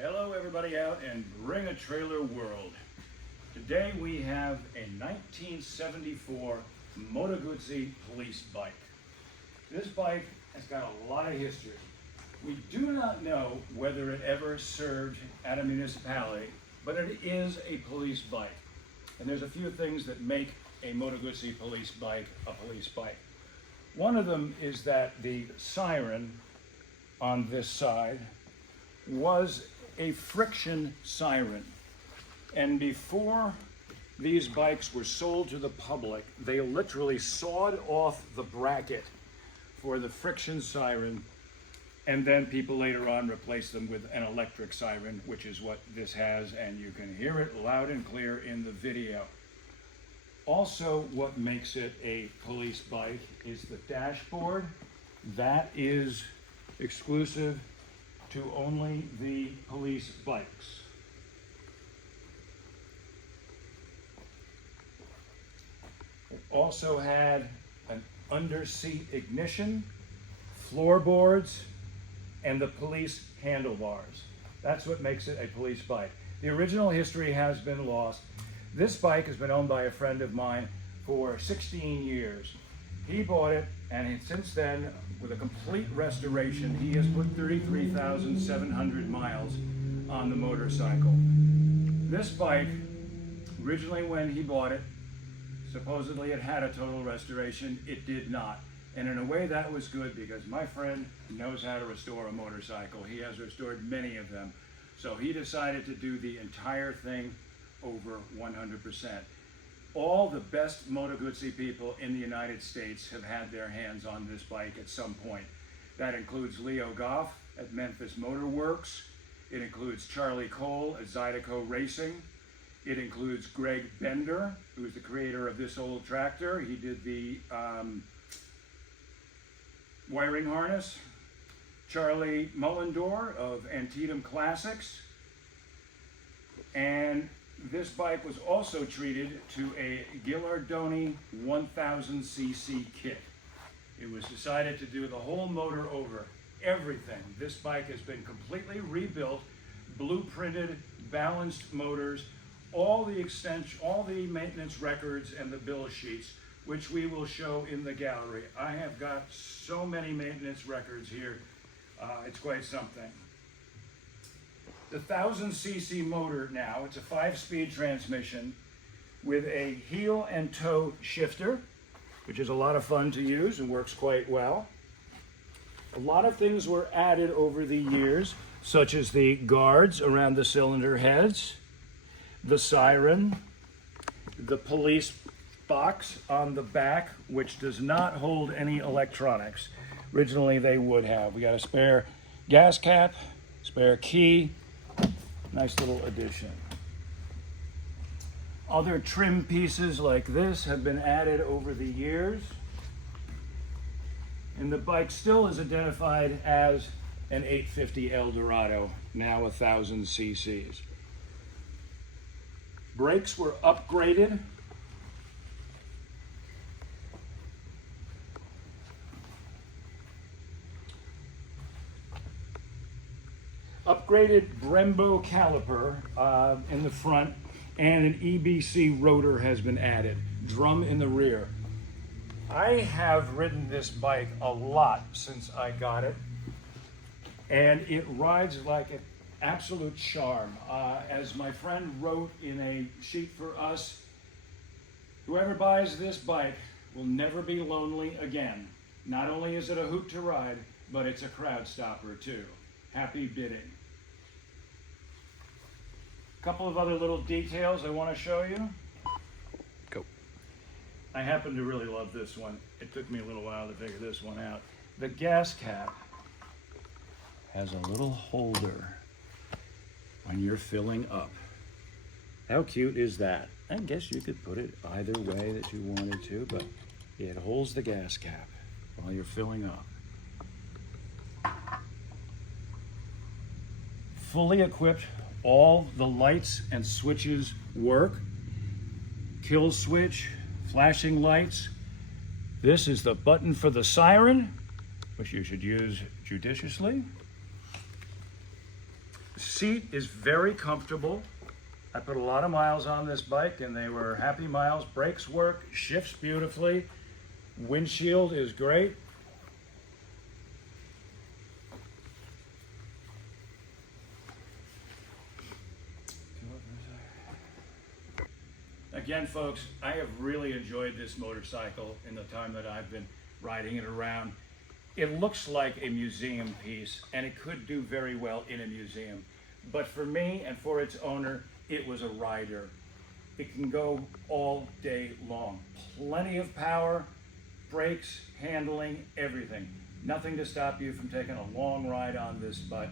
Hello everybody out in Bring a Trailer world. Today we have a 1974 MotoGuzzi police bike. This bike has got a lot of history. We do not know whether it ever served at a municipality, but it is a police bike. And there's a few things that make a MotoGuzzi police bike a police bike. One of them is that the siren on this side was a friction siren. And before these bikes were sold to the public, they literally sawed off the bracket for the friction siren, and then people later on replaced them with an electric siren, which is what this has, and you can hear it loud and clear in the video. Also, what makes it a police bike is the dashboard. That is exclusive to only the police bikes. It also had an under-seat ignition, floorboards, and the police handlebars. That's what makes it a police bike. The original history has been lost. This bike has been owned by a friend of mine for 16 years. He bought it, and since then, with a complete restoration, he has put 33,700 miles on the motorcycle. This bike, originally when he bought it, supposedly it had a total restoration. It did not. And in a way that was good, because my friend knows how to restore a motorcycle. He has restored many of them. So he decided to do the entire thing over 100%. All the best MotoGuzzi people in the United States have had their hands on this bike at some point. That includes Leo Goff at Memphis Motor Works. It includes Charlie Cole at Zydeco Racing. It includes Greg Bender, who is the creator of this old tractor. He did the wiring harness. Charlie Mullendore of Antietam Classics. And this bike was also treated to a Ghilardoni 1000cc kit. It was decided to do the whole motor over, everything. This bike has been completely rebuilt, blueprinted, balanced motors, all the maintenance records and the bill sheets, which we will show in the gallery. I have got so many maintenance records here. It's quite something. The 1000cc motor now, it's a 5-speed transmission with a heel and toe shifter, which is a lot of fun to use and works quite well. A lot of things were added over the years, such as the guards around the cylinder heads, the siren, the police box on the back, which does not hold any electronics. Originally they would have. We got a spare gas cap, spare key. Nice little addition. Other trim pieces like this have been added over the years. And the bike still is identified as an 850 Eldorado, now 1000 cc's. Brakes were upgraded. Upgraded Brembo caliper in the front, and an EBC rotor has been added. Drum in the rear. I have ridden this bike a lot since I got it, and it rides like an absolute charm. As my friend wrote in a sheet for us, whoever buys this bike will never be lonely again. Not only is it a hoot to ride, but it's a crowd stopper too. Happy bidding. A couple of other little details I want to show you. Go. I happen to really love this one. It took me a little while to figure this one out. The gas cap has a little holder when you're filling up. How cute is that? I guess you could put it either way that you wanted to, but it holds the gas cap while you're filling up. Fully equipped, all the lights and switches work. Kill switch, flashing lights. This is the button for the siren, which you should use judiciously. seat is very comfortable. I put a lot of miles on this bike and they were happy miles. Brakes work, shifts beautifully. Windshield is great. Again, folks, I have really enjoyed this motorcycle in the time that I've been riding it around. It looks like a museum piece, and it could do very well in a museum. But for me and for its owner, it was a rider. It can go all day long. Plenty of power, brakes, handling, everything. Nothing to stop you from taking a long ride on this bike.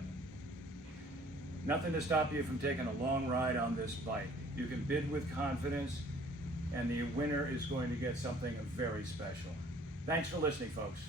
Nothing to stop you from taking a long ride on this bike. You can bid with confidence, and the winner is going to get something very special. Thanks for listening, folks.